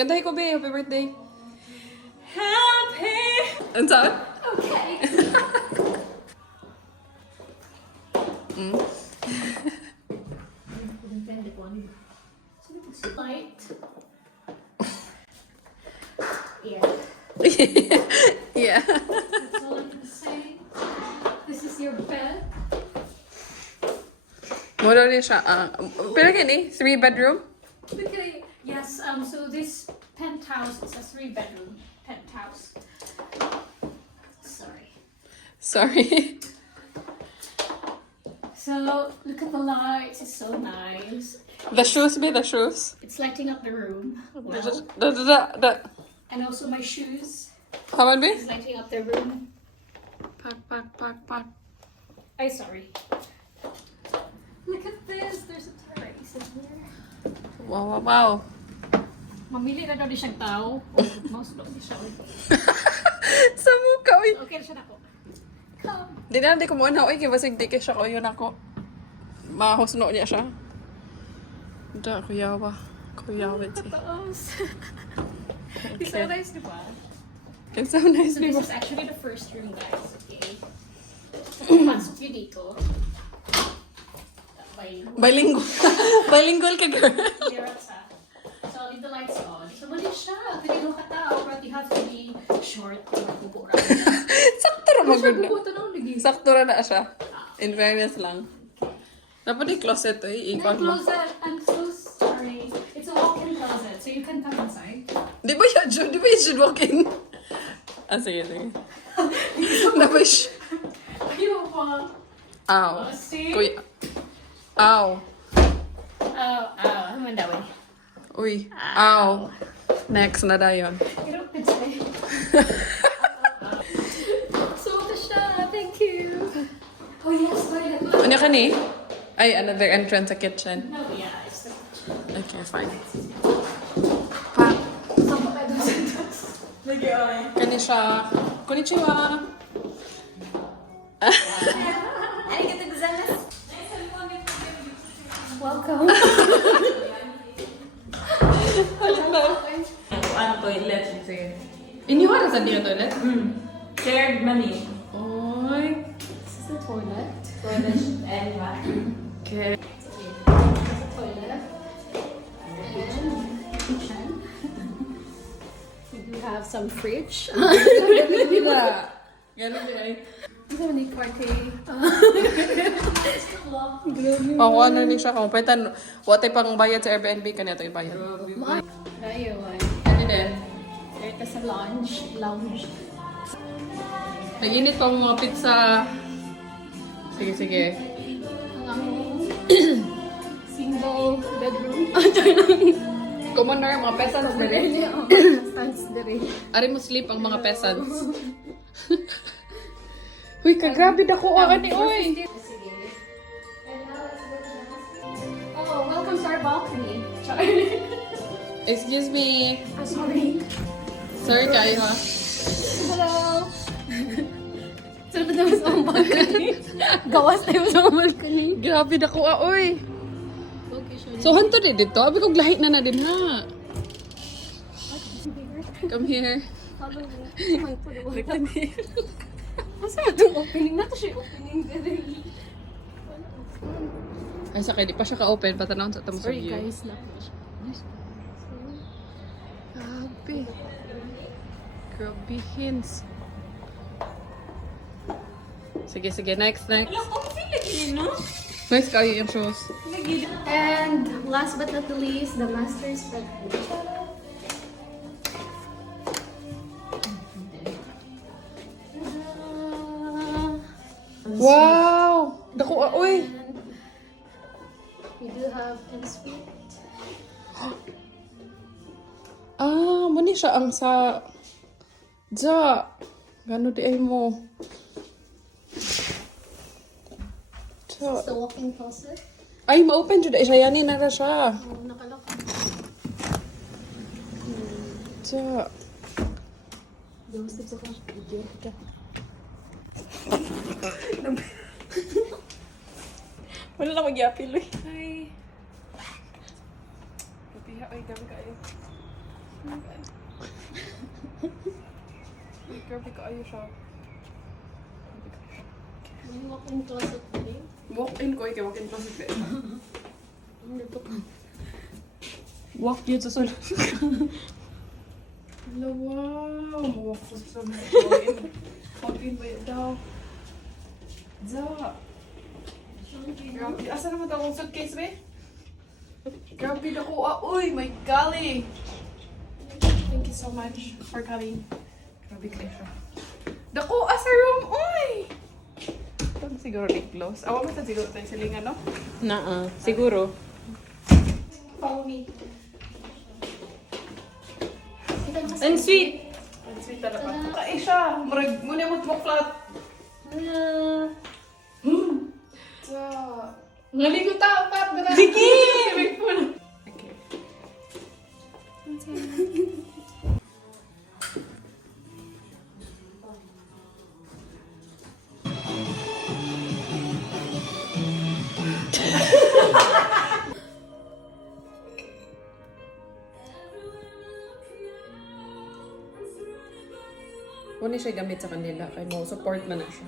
Kantahin ko, be. Happy birthday. Happy! Ang saan? Okay. Light. Yeah. Yeah. That's all I can say. This is your bed. Mura rin siya. Pero gani, 3-bedroom? Okay. Yes. So this penthouse is a 3-bedroom penthouse. Sorry. Sorry. So look at the lights. It's so nice. The shoes, be the shoes. It's lighting up the room. Well, and also my shoes. How about be? It's lighting up the room. Pak. I'm sorry. Look at this. There's a terrace in here. Wow. Mamili na daw di siyang tao. Mouse daw di siya. Sa mukha, uy. Okay na siya na ko. Come. Di na, di ko mo na, uy. Kaya basig di ka siya ko, yun ako. Mahusno niya siya. Da, kuyawa. Kuyawit siya. Taos. It's so nice, di ba? It's so nice, So di this ba? is actually the first room, guys. Okay. Pasok yun dito. Bilingual. Bilingual ka, girl. So, leave the lights on. So, mali siya. Pwede mo katao, but you have to be short. Bubura. Sakto ra magod na. Bubuto na lagi. Sakto ra na siya. In fairness lang. Dapat di closet eh. No Ikon mo. closet. I'm so sorry. It's a walk-in closet, so you can come inside. Di ba you should walk in? Sige. Nabish. Ayaw pa. Ow. See? Kuya. Ow. Mandawi. Uy. Ow. Next na dayon. You don't say. So, ito siya. Thank you. Oh, yes. Toilet. Ano ka ni? Ay, another entrance sa kitchen. No, yeah. It's the kitchen. Okay, fine. Pa. Saan pa kayo doon sa taas? Kani siya. Konnichiwa. Arigatou gozaimasu. Welcome. Ano toilet? Sige. Iniwala sa diyo toilet? Shared money. Oy. This is the toilet. Toilet and bathroom. Okay. This is the toilet. And kitchen. We do have some fridge. Ganun din ay. Ito ni party. Oh, ano ni siya kung pwede wate pang bayad sa Airbnb kanito ibayad. Ayun. Ano din? Ito sa lounge. Naginit pa mga pizza. Sige. Ang aming single bedroom. Commoner, mga peasants na rin. Stands dire. Ari mo sleep ang mga peasants. Uy, kagrabe na ko ni oy. Oh, welcome to our balcony. Excuse me. I'm sorry. Sorry kayo ha. Hello. Saan ba naman sa balcony? Gawas tayo sa balcony. Grabe na ko oy. Okay, sure. So hanto din dito. Abi kog lahi na din ha. Come here. Hello. Masa mo itong opening? Nato siya opening. Ay sakay, di pa siya ka-open. Patanawin sa tamo sa Sorry view. guys. Grabe hints. Sige, next. Nice kayo yung shoes. And last but not the least, the master's bedroom. Wow! Dako oy! We do have ensuite. Mani siya ang sa... Gano di ay mo. This is the walk-in closet. Ay, ma-open siya. Isayanin na siya. Oh, nakalock. Gawin sa ka. Video ka. Wala na mag-yapil eh. Ay. Kapiha, ay, gabi kayo. Ay, grabe ka ayo siya. May walk-in closet ba rin? Walk-in ko, ikaw walk-in closet ba? Ano to ka? Walk yun sa sulod. Hello, wow! Mawalk ko sa sulod. Walk-in ba yun daw? Grabe. Asa naman ito akong suitcase, be? Grabe na ko. Uy, my golly! Thank you so much for coming. Grabe kayo siya. Dako, asa room, uy! Ito siguro lip gloss. Awa mo sa siguro tayo silingan, no? Siguro. Follow me. And sweet! Ang sweet talaga. Kain siya. Muna mo tumuklat. Sa... Ngaligo tao, pat! Sige! Swimming pool. Okay. Wala siya gamit sa kanila kay mo support man na siya.